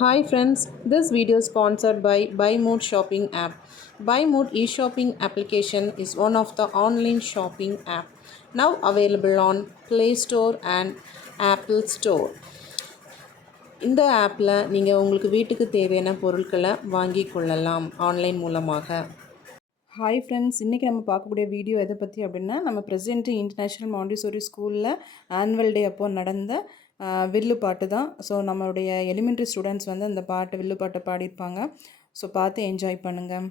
Hi friends, this video is sponsored by BuyMood shopping app. BuyMood e-shopping application is one of the online shopping app now available on Play Store and Apple Store. இந்த ஆப்பில் நீங்கள் உங்களுக்கு வீட்டுக்கு தேவையான பொருட்களை வாங்கி கொள்ளலாம் online மூலமாக. ஹாய் ஃப்ரெண்ட்ஸ், இன்றைக்கி நம்ம பார்க்கக்கூடிய வீடியோ எதை பற்றி அப்படின்னா, நம்ம பிரசிடென்ட் இன்டர்நேஷ்னல் மாண்டிசோரி ஸ்கூலில் ஆனுவல் டே அப்போது நடந்த வில்லு பாட்டு தான். ஸோ நம்மளுடைய எலிமெண்ட்ரி ஸ்டூடெண்ட்ஸ் வந்து அந்த வில்லு பாட்டை பாடியிருப்பாங்க. ஸோ பார்த்து என்ஜாய் பண்ணுங்கள்.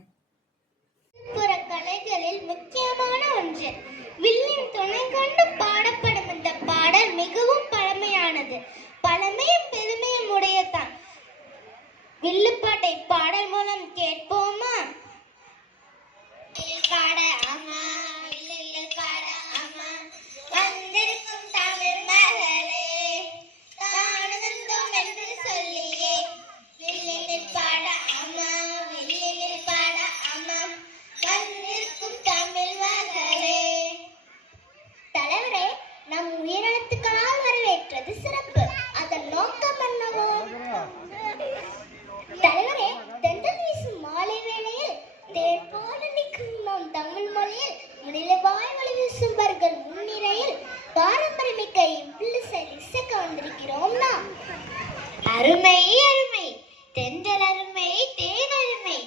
கலைகளில் முக்கியமான ஒன்று வில்லின் துணை கொண்டு பாடப்படும் இந்த பாடல் மிகவும் பழமையானது. பழமையும் பெருமையும் உடையதான். வில்லுப்பாட்டை பாடல் மூலம் கேட்போமா? பாட அம்மா வில்லில் பாட அம்மா வந்திருக்கும் தமிழ் மகளே தானுந்தோம் என்று சொல்லியே வில்லில் பாட அம்மா வில்லில் பாட அம்மா வந்திருக்கும் தமிழ் மகளே. தலைவரே, நம் உயிரிழத்துக்களால் வரவேற்றது சிறப்பு. அதன் நோக்கம் என்னவோ? தலைவரே, தென்றல் வீசும் மாலை வேளையில் தேர் போல நிற்கும் நம் தமிழ் மொழியில் முன்னிலைவாய் ஒளி வீசும்பர்கள் முன்னிலையில் பாரம்பரியமிக்க இவ்வில்லிசை இசைக்க வந்திருக்கிறோம் நாம். அருமை அருமை தென்றல் அருமை தேன் அருமை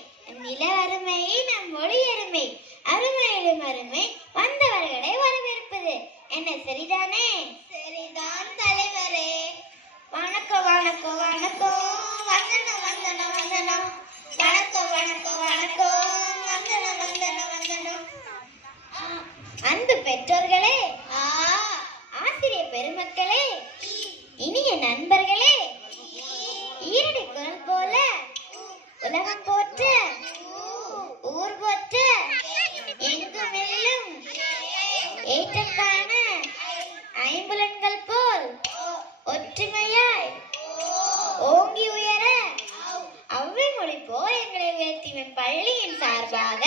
நில அருமை நம் மொழி அருமை அருமையிலும் அருமை வந்தவர்களை வரவேற்பது என்ன சரிதானே? சரிதான் தலைவரே. வணக்கம் வணக்கம் வணக்கம் வந்தனம் வந்தனம் வந்தனம் வணக்கம் வணக்கம் வணக்கம் வந்தனம் வந்தனம் வந்தனம். அன்பு பெற்றோர்களே, ஆசிரியர் பெருமக்களே, இனிய நண்பர்களே, ஈரடி குரல் போல உலகம் போற்ற ஊர் போற்ற எங்கும் எல்லும் ஏற்றத்தான ஐம்புலன்கள் போல் ஒற்றுமையாய் ஓங்கி உயர அவ்வை மொழி போல் எங்களை உயர்த்திய பள்ளியின் சார்பாக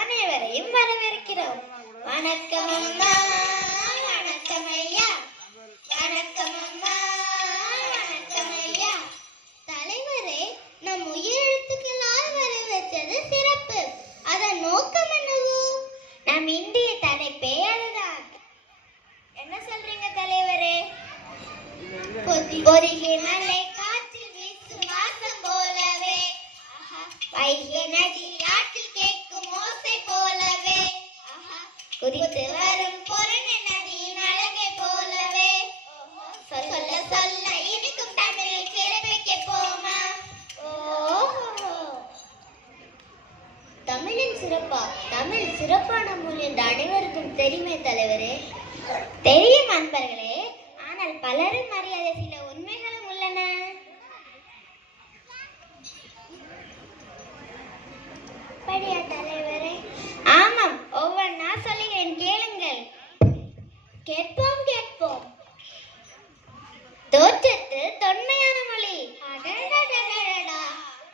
அனைவரையும் வரவேற்கிறோம். வணக்கம் அம்மா, வணக்கம் ஐயா, வணக்கம் அம்மா, வணக்கம் ஐயா. தலைவரே, நம் உயிரெழுத்துக்களால் வரவேற்றது சிறப்பு. அதன் நோக்கம் என்னவோ? நம் இந்திய தலைப்பே அதுதான். என்ன சொல்றீங்க தலைவரே? பொதிகை மலை காற்றில் வீசும் வாசம் போலவே, வைகை நதி ஆற்றில் கேட்கும் ஓசை போலவே, குதித்து வரும் பொருண நதியின் அழகை போலவே, சொல்ல சொல்ல இதுக்கும் தமிழில் சிறப்பிக்க போமா? தமிழின் சிறப்பா? தமிழ் சிறப்பான மொழி என்று அனைவருக்கும் தெரியுமே தலைவரே. தெரியும் அன்பர்களே, ஆனால் பலரும் அறியாத சில உண்மைகளும் உள்ளன. படியா தலைவரே? ஆமாம், ஒவ்வொன்றா சொல்லுகிறேன், கேளுங்கள். கேட்போம் கேட்போம். தோற்றத்து தொன்மையான மொழி,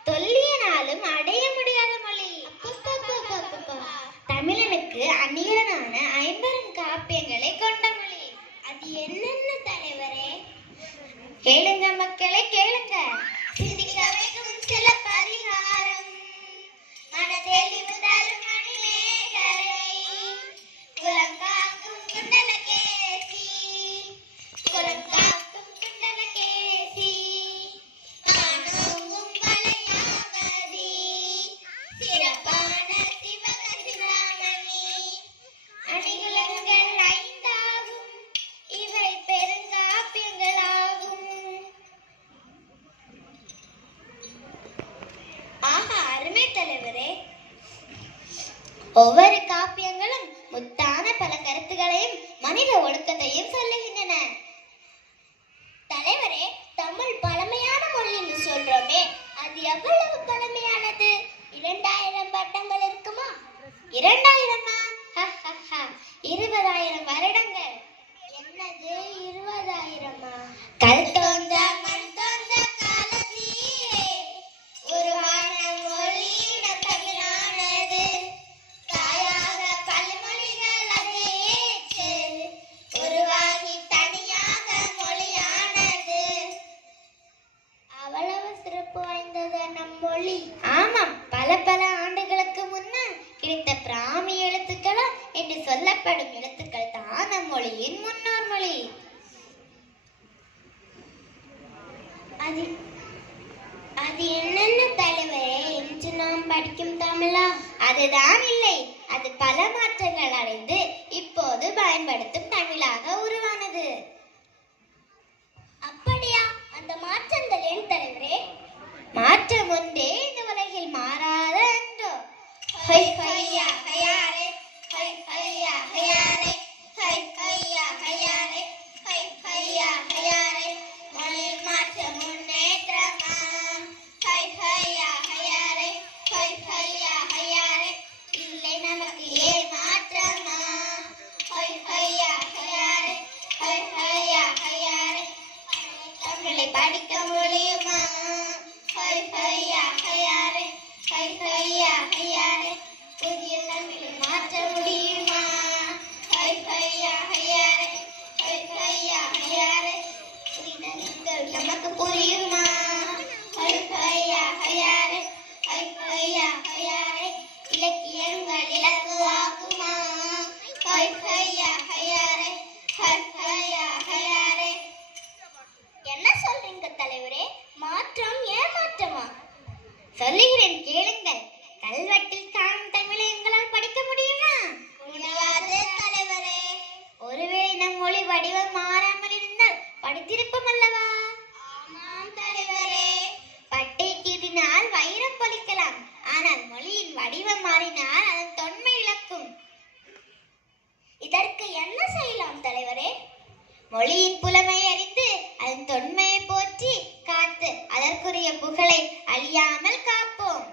தொல்லியனாலும் அடைய முடியாத மொழி. தமிழனுக்கு அந்நியனான 50 காப்பியங்களை கொண்ட மொழி. அது என்னென்ன தலைவரே? கேளுங்க மக்களே, கேளுங்க. சிந்திக்க வைக்கும் சில பரிகாரம், மனதெளிவு தரும் மணிமேகலை, குலங்காக்கும் குண்டலகேசி, குலங்காக்கும் குண்டலகேசி, காணோங்கும் வளையாவதி, சிறப்பான சிவகசிராமணி, அணிகுலங்கள் 5ஆகும், இவை பெருங்காப்பியங்களாகும். ஆஹா, அருமை தலைவரே. ஒவ்வொரு காப்பியங்களும் முத்தான பல கருத்துகளையும் மனித ஒழுக்கத்தையும் சொல்லுகின்றன. தலைவரே, தமிழ் பழமையான மொழி என்று சொல்றோமே, அது எவ்வளவு பழமையானது? 2000 வருடங்கள் இருக்குமா? 2000-ஆ? 20,000 வருடங்கள். என்னது 20,000-ஆ? கல் தோன்ற மண் தோன்ற காலத்திலே உருவான மொழி நம் தமிழானது. தாயாக பல்மொழிகள் அதை ஏற்று உருவாகி தனியாக மொழியானது. அவ்வளவு சிறப்பு வாய்ந்தது நம் மொழி. ஆமாம், பல பல ஆண்டுகளுக்கு முன்னர் கிடைத்த பிராமி எழுத்துக்களா என்று சொல்லப்படும் எழுத்துக்கள் தான் நம் மொழியின் முன்னோர் மொழி. அது என்னென்ன தலைவரே என்று நாம் படிக்கும் தமிழா? அதுதான் இல்லை, அது பல மாற்றங்கள் அடைந்து இப்போது பயன்படுத்தும் தமிழாக உருவானது. அப்படியா? அந்த மாற்றங்கள் ஏன் தலைவரே? மாற்றம் ஒன்றே இந்த உலகில் மாறாத அன்றோ. ஹை ஹையா ஹையாரே, ஹை ஹையா ஹையாரே, ஹை ஹையா ஹையாரே, ஹை ஹையா ஹையாரே. மொழியில் மாற்றம் முன்னேற்றமா? ஹை ஹையா ஹையாரே, ஹை ஹையா ஹையாரே. இல்லை நமக்கு ஏன் மாற்றமா? ஹை ஹையா ஹையாரே, ஹை ஹையா ஹையாரே. தமிழை படிக்க முடியுமா? ஹை ஹையா ஹையாரே, ஹை ஹையா ஹையாரே. புதிய தமிழை மாற்ற முடியுமா? ஹை ஹையா ஹையாரே, ஹை ஹையா ஹையாரே. புரிதல்கள் நமக்கு புரியுமா? ஹை ஹையா ஹையாரே, ஹை ஹையா ஹையாரே. இலக்கியங்கள் இலக்குவாக்குமா? ஹை ஹையா ஹையாரே, ஹை ஹையா ஹையாரே. என்ன சொல்றீங்க தலைவரே? மாற்றம் ஏன் மாற்றமா? சொல்லுகிறேன் கேளுங்கள். கல்வெட்டில் காணும் தமிழை எங்களால் படிக்க முடியுமா? முடியாது தலைவரே. ஒருவேளை நம் மொழி வடிவம் மாறாமல் இருந்தால் படித்திருப்போம் அல்லவா? ஆமாம் தலைவரே. பட்டை கீறினால் வைரம் பொலிக்கலாம், ஆனால் மொழியின் வடிவம் மாறினால் அதன் தொன்மை இழக்கும். இதற்கு என்ன செய்யலாம் தலைவரே? மொழியின் புலமை அறிந்து அதன் தொன்மையை போற்றி காத்து அதற்குரிய புகழை அழியாமல் காப்போம்.